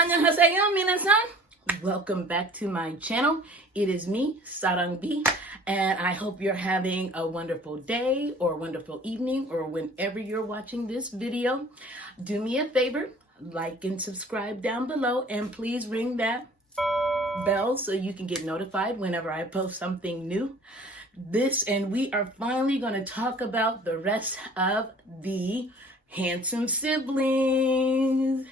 안녕하세요, minasan. Welcome back to my channel. It is me, Sarang B, and I hope you're having a wonderful day or a wonderful evening or whenever you're watching this video. Do me a favor, like and subscribe down below, and please ring that bell so you can get notified whenever I post something new. We are finally going to talk about the rest of the Handsome Siblings.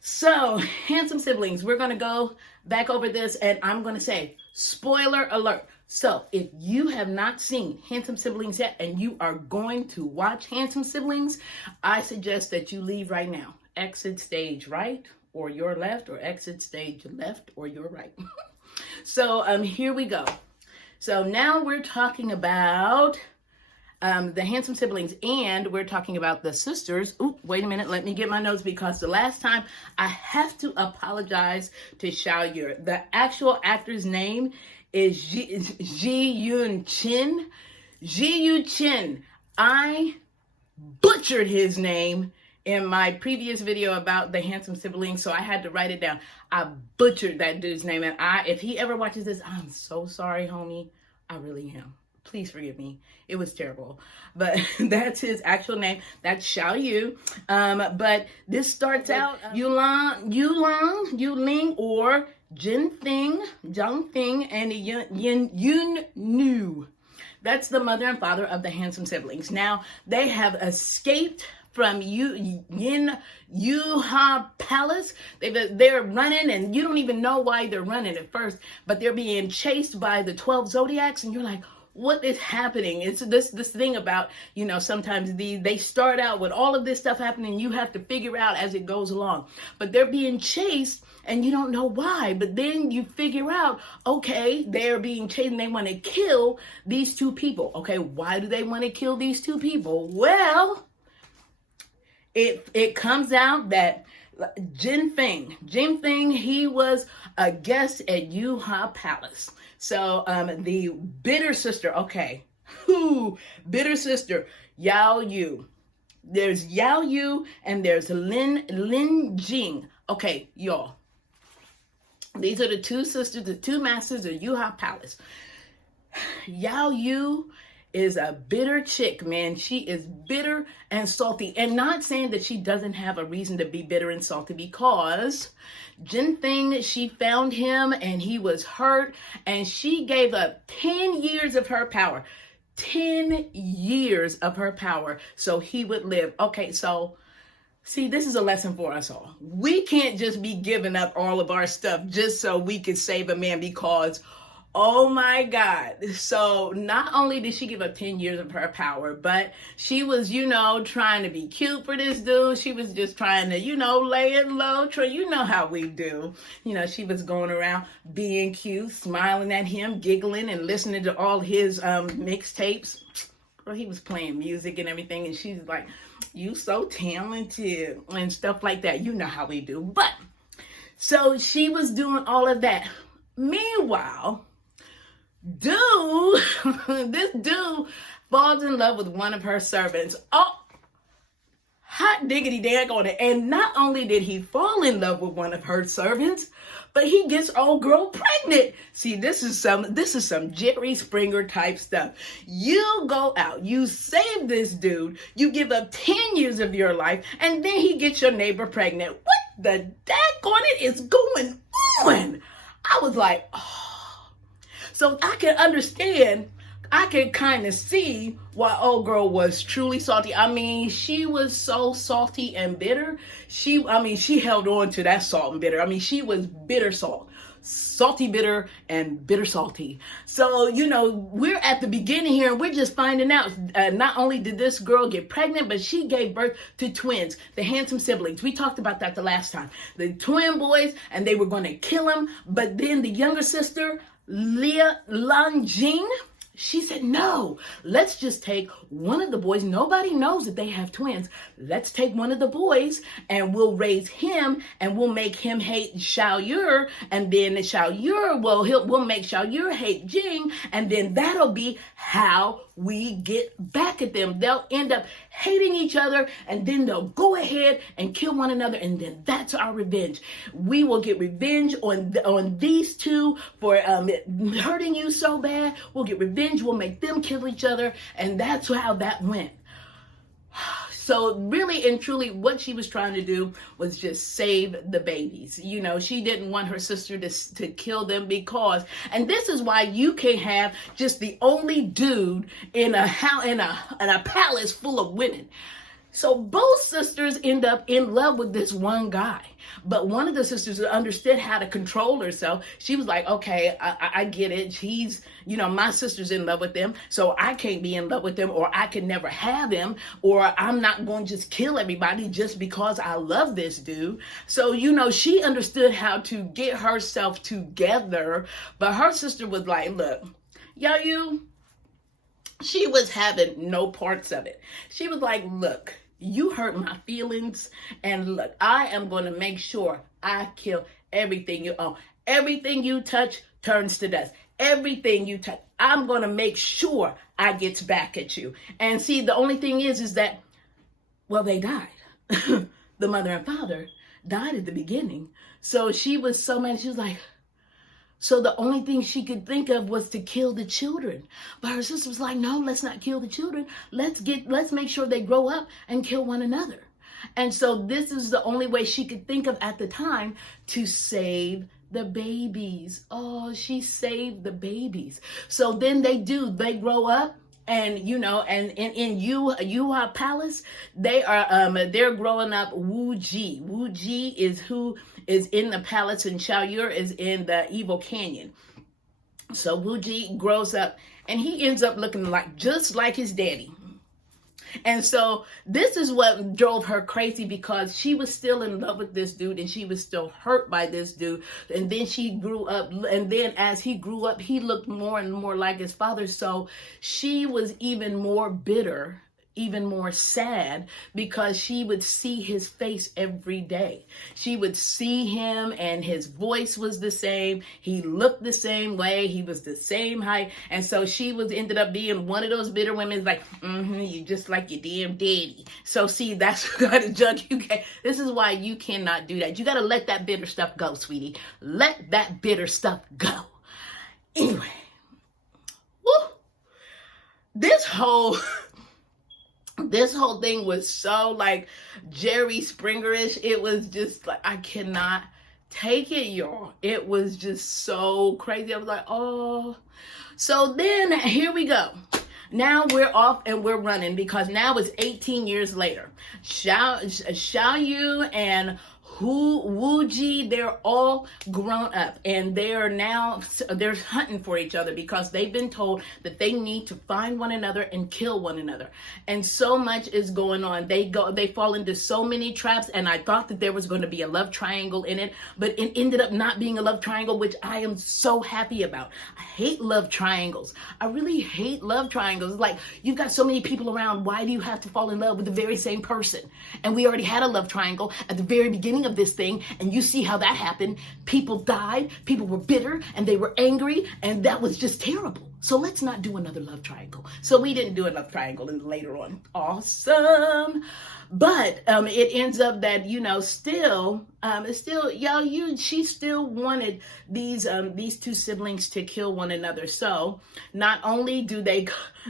So, Handsome Siblings, we're going to go back over this, and I'm going to say, spoiler alert. So, if you have not seen Handsome Siblings yet, and you are going to watch Handsome Siblings, I suggest that you leave right now. Exit stage right or your left, or exit stage left or your right. So, here we go. So, now we're talking about the Handsome Siblings, and we're talking about the sisters. Oop, wait a minute, let me get my notes, because the last time I have to apologize to Xiao Yur. The actual actor's name is Ji Yun Chin. Ji Yun Chin. I butchered his name in my previous video about the Handsome Siblings, so I had to write it down. I butchered that dude's name, and if he ever watches this, I'm so sorry, homie. I really am. Please forgive me. It was terrible. But that's his actual name. That's Xiao Yu. But this starts out Yuling, or Jin Fing, Zhang Fing, and Yun Nu. That's the mother and father of the Handsome Siblings. Now, they have escaped from Yuha Palace. They're running, and you don't even know why they're running at first, but they're being chased by the 12 Zodiacs, and you're like, what is happening? It's this thing about, sometimes they start out with all of this stuff happening. You have to figure out as it goes along. But they're being chased and you don't know why. But then you figure out, okay, they're being chased and they want to kill these two people. Okay, why do they want to kill these two people? Well, it comes out that Jin Feng, he was a guest at Yuha Palace. So the bitter sister, bitter sister, Yao Yu. There's Yao Yu and there's Lin Jing. Okay, y'all. These are the two sisters, the two masters of Yuha Palace. Yao Yu is a bitter chick, man. She is bitter and salty. And not saying that she doesn't have a reason to be bitter and salty, because Jin Feng, she found him and he was hurt, and she gave up 10 years of her power. 10 years of her power so he would live. Okay, so see, this is a lesson for us all. We can't just be giving up all of our stuff just so we can save a man, because oh my God. So not only did she give up 10 years of her power, but she was, trying to be cute for this dude. She was just trying to, lay it low. You know how we do. She was going around being cute, smiling at him, giggling, and listening to all his mixtapes. Girl, he was playing music and everything. And she's like, you so talented and stuff like that. You know how we do. But so she was doing all of that. Meanwhile, this dude falls in love with one of her servants. Oh, hot diggity dang on it. And not only did he fall in love with one of her servants, but he gets old girl pregnant. See, this is some Jerry Springer type stuff. You go out, you save this dude, you give up 10 years of your life, and then he gets your neighbor pregnant. What the daggone it is going on? I was like, oh. So I can understand, I can kind of see why old girl was truly salty. I mean, she was so salty and bitter. She held on to that salt and bitter. I mean, she was bitter salt. Salty bitter and bitter salty. So, we're at the beginning here, and we're just finding out. Not only did this girl get pregnant, but she gave birth to twins, the Handsome Siblings. We talked about that the last time. The twin boys, and they were going to kill them. But then the younger sister, Lan Jing, she said, no, let's just take one of the boys. Nobody knows that they have twins. Let's take one of the boys and we'll raise him and we'll make him hate Xiao Yur. And then Xiao Yur, we'll make Xiao Yur hate Jing. And then that'll be how we get back at them. They'll end up hating each other, and then they'll go ahead and kill one another, and then that's our revenge. We will get revenge on these two for hurting you so bad. We'll get revenge. We'll make them kill each other, and that's how that went. So really and truly, what she was trying to do was just save the babies. You know, she didn't want her sister to kill them because, and this is why you can't have just the only dude in a palace full of women. So both sisters end up in love with this one guy. But one of the sisters understood how to control herself. She was like, okay, I get it. He's, my sister's in love with him, so I can't be in love with him, or I can never have him, or I'm not going to just kill everybody just because I love this dude. So, she understood how to get herself together. But her sister was like, look, she was having no parts of it. She was like, look, you hurt my feelings, and look, I am going to make sure I kill everything you own. Everything you touch turns to dust. Everything you touch, I'm going to make sure I gets back at you. And see, the only thing is that, well, they died. The mother and father died at the beginning. So she was so mad. She was like, so the only thing she could think of was to kill the children. But her sister was like, no, let's not kill the children. Let's make sure they grow up and kill one another. And so this is the only way she could think of at the time to save the babies. Oh, she saved the babies. So then they grow up. And and in Yuha Palace, they're growing up Wu Ji. Wu Ji is who is in the palace, and Xiao Yu is in the evil canyon. So Wu Ji grows up, and he ends up looking just like his daddy. And so this is what drove her crazy, because she was still in love with this dude, and she was still hurt by this dude. And then she grew up, and then as he grew up, he looked more and more like his father. So she was even more bitter, even more sad, because she would see his face every day. She would see him, and his voice was the same. He looked the same way. He was the same height. And so she ended up being one of those bitter women, like, you just like your damn daddy. So see, that's the kind of junk you get. This is why you cannot do that. You got to let that bitter stuff go, sweetie. Let that bitter stuff go. Anyway, this whole thing was so like Jerry Springer-ish. It was just like, I cannot take it, y'all. It was just so crazy. I was like, oh. So then here we go. Now we're off and we're running, because now it's 18 years later. Xiao Yu and Wu Ji, they're all grown up, and they're hunting for each other, because they've been told that they need to find one another and kill one another. And so much is going on. They fall into so many traps, and I thought that there was going to be a love triangle in it, but it ended up not being a love triangle, which I am so happy about. I hate love triangles. I really hate love triangles. It's like, you've got so many people around. Why do you have to fall in love with the very same person? And we already had a love triangle at the very beginning of this thing, and you see how that happened. People died, people were bitter, and they were angry, and that was just terrible. So let's not do another love triangle. So we didn't do a love triangle later on. Awesome. But it ends up that, she still wanted these two siblings to kill one another. So not only do they,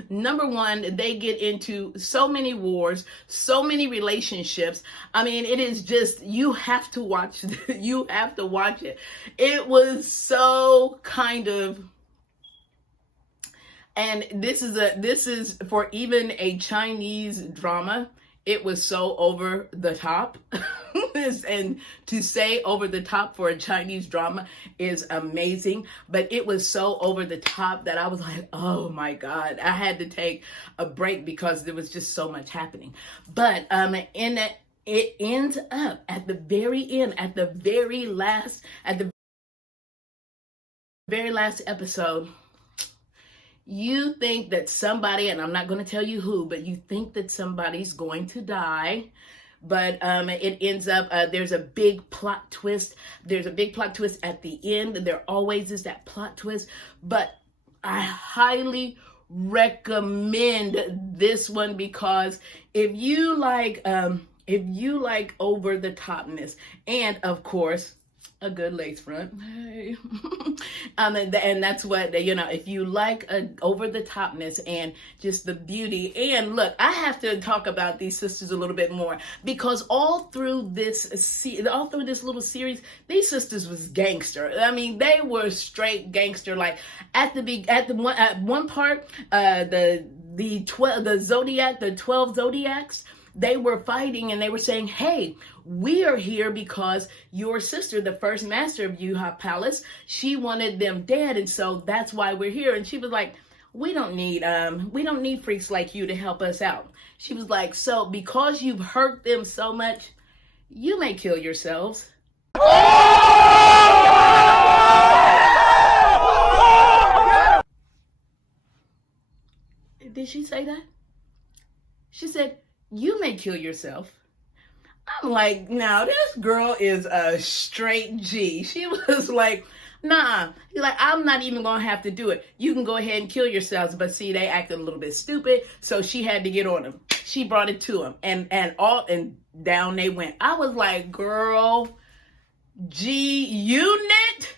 number one, they get into so many wars, so many relationships. I mean, it is just, you have to watch it. It was so kind of, and this is for even a Chinese drama. It was so over the top. And to say over the top for a Chinese drama is amazing. But it was so over the top that I was like, oh my God. I had to take a break because there was just so much happening. But it ends up at the very end, at the very last episode. You think that somebody, and I'm not going to tell you who, but you think that somebody's going to die. But it ends up, there's a big plot twist. There's a big plot twist at the end. There always is that plot twist. But I highly recommend this one, because if you like over the topness, and of course a good lace front, hey. And that's what, you know, if you like a over the topness and just the beauty. And look, I have to talk about these sisters a little bit more, because all through this little series, these sisters was gangster. I mean, they were straight gangster. Like at one part, the 12 zodiacs, they were fighting and they were saying, hey, we are here because your sister, the first master of Yuha Palace, she wanted them dead, and so that's why we're here. And she was like, we don't need freaks like you to help us out. She was like, so because you've hurt them so much, you may kill yourselves. Did she say that? She said, you may kill yourself. I'm like, now this girl is a straight G. She was like, nah. She's like, I'm not even gonna have to do it. You can go ahead and kill yourselves. But see, they acted a little bit stupid, so she had to get on them. She brought it to them, and down they went. I was like, girl, G unit.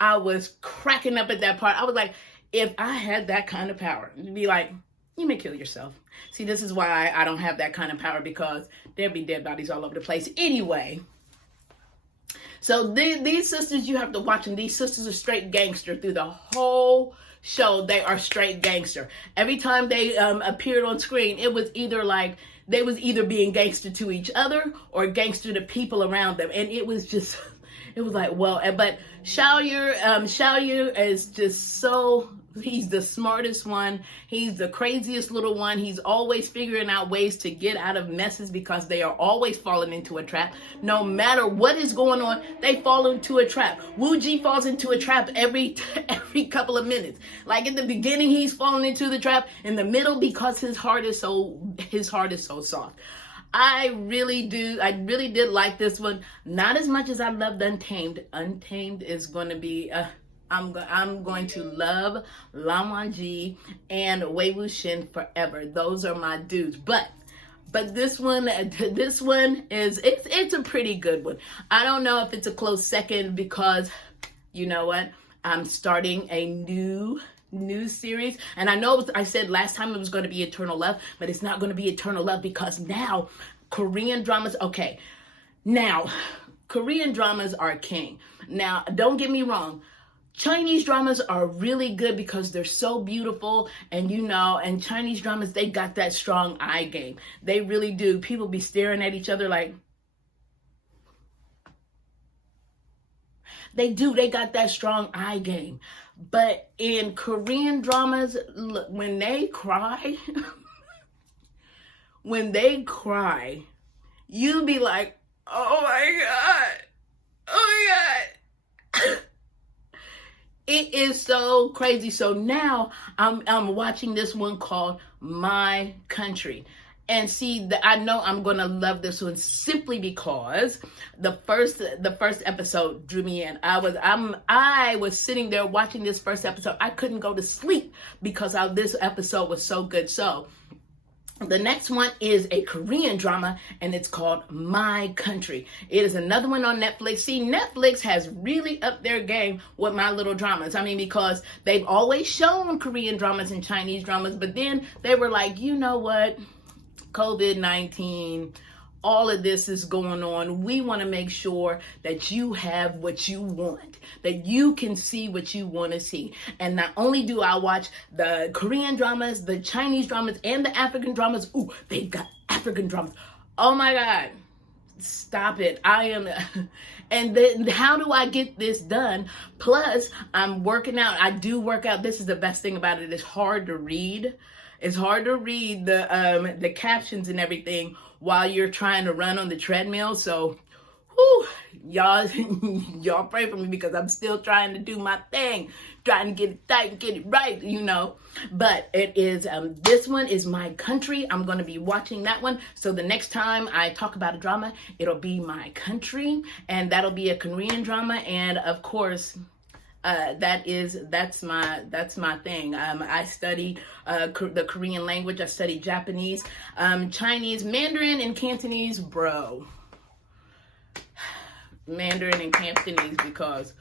I was cracking up at that part. I was like, if I had that kind of power, it'd be like, you may kill yourself. See, this is why I don't have that kind of power, because there'd be dead bodies all over the place. Anyway, so these sisters, you have to watch them. These sisters are straight gangster through the whole show. They are straight gangster. Every time they appeared on screen, it was either like they was either being gangster to each other or gangster to people around them, and it was just, it was like, well, but Xiaoyu is just so. He's the smartest one. He's the craziest little one. He's always figuring out ways to get out of messes, because they are always falling into a trap. No matter what is going on, they fall into a trap. Wu Ji falls into a trap every couple of minutes. Like in the beginning, he's falling into the trap. In the middle, because his heart is so soft. I really did like this one. Not as much as I loved Untamed. Untamed is going to be I'm going to love Lan Wangji and Wei Wuxian forever. Those are my dudes. But this one is it's a pretty good one. I don't know if it's a close second, because you know what? I'm starting a new series, and I know I said last time it was going to be Eternal Love, but it's not going to be Eternal Love, because now Korean dramas. Okay, now Korean dramas are king. Now, don't get me wrong. Chinese dramas are really good because they're so beautiful, and and Chinese dramas, they got that strong eye game. They really do. People be staring at each other like, they do. They got that strong eye game. But in Korean dramas, look, when they cry, you be like, oh my God. Oh my God. It is so crazy. So now I'm watching this one called My Country. And see, I know I'm going to love this one simply because the first episode drew me in. I was sitting there watching this first episode. I couldn't go to sleep because this episode was so good. So the next one is a Korean drama, and it's called My Country. It is another one on Netflix. See, Netflix has really upped their game with my little dramas. I mean, because they've always shown Korean dramas and Chinese dramas, but then they were like, you know what? COVID-19, all of this is going on. We want to make sure that you have what you want, that you can see what you want to see. And not only do I watch the Korean dramas, the Chinese dramas, and the African dramas. Ooh, they've got African dramas. Oh my God. Stop it. And then how do I get this done? Plus, I'm working out. I do work out. This is the best thing about it. It's hard to read. It's hard to read the captions and everything while you're trying to run on the treadmill. So, y'all pray for me, because I'm still trying to do my thing, trying to get it tight and get it right, But it is, this one is My Country. I'm going to be watching that one. So the next time I talk about a drama, it'll be My Country, and that'll be a Korean drama. And of course, that's my thing. I study the Korean language. I study Japanese, Chinese, Mandarin, and Cantonese, bro. Mandarin and Cantonese, because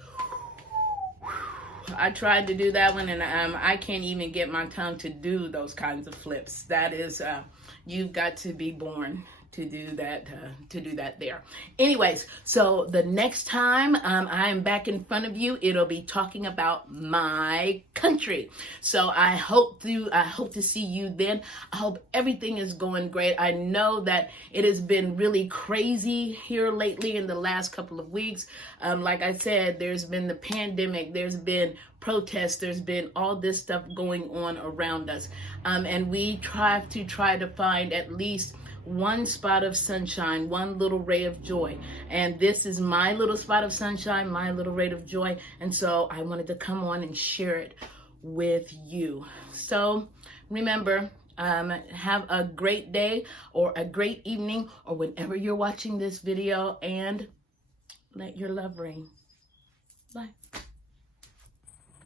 I tried to do that one, and I can't even get my tongue to do those kinds of flips. That is, you've got to be born to do that there. Anyways, so the next time I am back in front of you, it'll be talking about my country. So I hope to see you then. I hope everything is going great. I know that it has been really crazy here lately in the last couple of weeks. Like I said, there's been the pandemic, there's been protests, there's been all this stuff going on around us. And we try to find at least one spot of sunshine, one little ray of joy. And this is my little spot of sunshine, my little ray of joy. And so I wanted to come on and share it with you. So remember, have a great day or a great evening or whenever you're watching this video, and let your love ring. Bye.